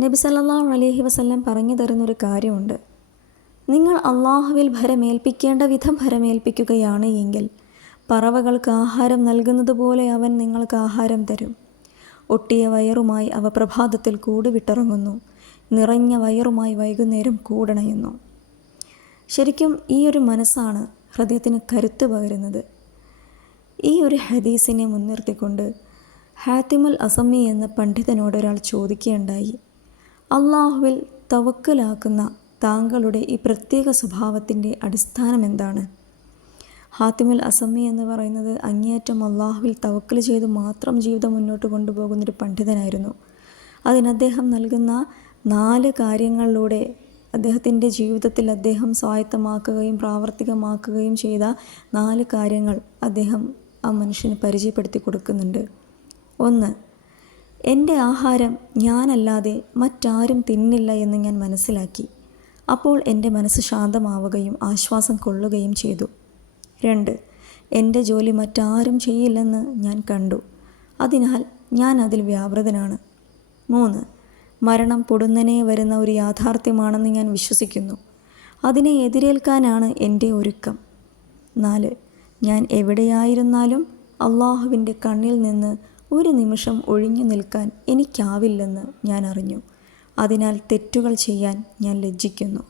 നബി സല്ലാ അലഹി വസല്ലം പറഞ്ഞു തരുന്നൊരു കാര്യമുണ്ട്. നിങ്ങൾ അള്ളാഹുവിൽ ഭരമേൽപ്പിക്കേണ്ട വിധം ഭരമേൽപ്പിക്കുകയാണ് എങ്കിൽ പറവകൾക്ക് ആഹാരം നൽകുന്നത് പോലെ അവൻ നിങ്ങൾക്ക് ആഹാരം തരും. ഒട്ടിയ വയറുമായി അവ പ്രഭാതത്തിൽ കൂട് വിട്ടിറങ്ങുന്നു നിറഞ്ഞ വയറുമായി വൈകുന്നേരം കൂടണയുന്നു. ശരിക്കും ഈ ഒരു മനസ്സാണ് ഹൃദയത്തിന് കരുത്ത് പകരുന്നത്. ഈ ഒരു ഹദീസിനെ മുൻനിർത്തിക്കൊണ്ട് ഹാത്തിമുൽ അസമ്മി എന്ന പണ്ഡിതനോട് ഒരാൾ ചോദിക്കുകയുണ്ടായി. അള്ളാഹുവിൽ തവക്കലാക്കുന്ന താങ്കളുടെ ഈ പ്രത്യേക സ്വഭാവത്തിന്റെ അടിസ്ഥാനം എന്താണ്? ഹാത്തിമുൽ അസമി എന്ന് പറയുന്നത് അങ്ങേയറ്റം അള്ളാഹുവിൽ തവക്കൽ ചെയ്ത് മാത്രം ജീവിതം മുന്നോട്ട് കൊണ്ടുപോകുന്നൊരു പണ്ഡിതനായിരുന്നു. അതിന് അദ്ദേഹം നൽകുന്ന നാല് കാര്യങ്ങളിലൂടെ അദ്ദേഹത്തിന്റെ ജീവിതത്തിൽ അദ്ദേഹം സ്വായത്തമാക്കുകയും പ്രാവർത്തികമാക്കുകയും ചെയ്ത നാല് കാര്യങ്ങൾ അദ്ദേഹം ആ മനുഷ്യന് പരിചയപ്പെടുത്തി കൊടുക്കുന്നുണ്ട്. ഒന്ന് എന്റെ ആഹാരം ഞാനല്ലാതെ മറ്റാരും തിന്നില്ല എന്ന് ഞാൻ മനസ്സിലാക്കി. അപ്പോൾ എന്റെ മനസ്സ് ശാന്തമാവുകയും ആശ്വാസം കൊള്ളുകയും ചെയ്തു. രണ്ട് എന്റെ ജോലി മറ്റാരും ചെയ്യില്ലെന്ന് ഞാൻ കണ്ടു. അതിനാൽ ഞാൻ അതിൽ വ്യാപൃതനാണ്. മൂന്ന് മരണം പൊടുന്നനെ വരുന്ന ഒരു യാഥാർത്ഥ്യമാണെന്ന് ഞാൻ വിശ്വസിക്കുന്നു. അതിനെ എതിരേൽക്കാനാണ് എന്റെ ഒരുക്കം. നാല് ഞാൻ എവിടെയായിരുന്നാലും അള്ളാഹുവിന്റെ കണ്ണിൽ നിന്ന് ഒരു നിമിഷം ഒഴിഞ്ഞു നിൽക്കാൻ എനിക്കാവില്ലെന്ന് ഞാൻ അറിഞ്ഞു. അതിനാൽ തെറ്റുകൾ ചെയ്യാൻ ഞാൻ ലജ്ജിക്കുന്നു.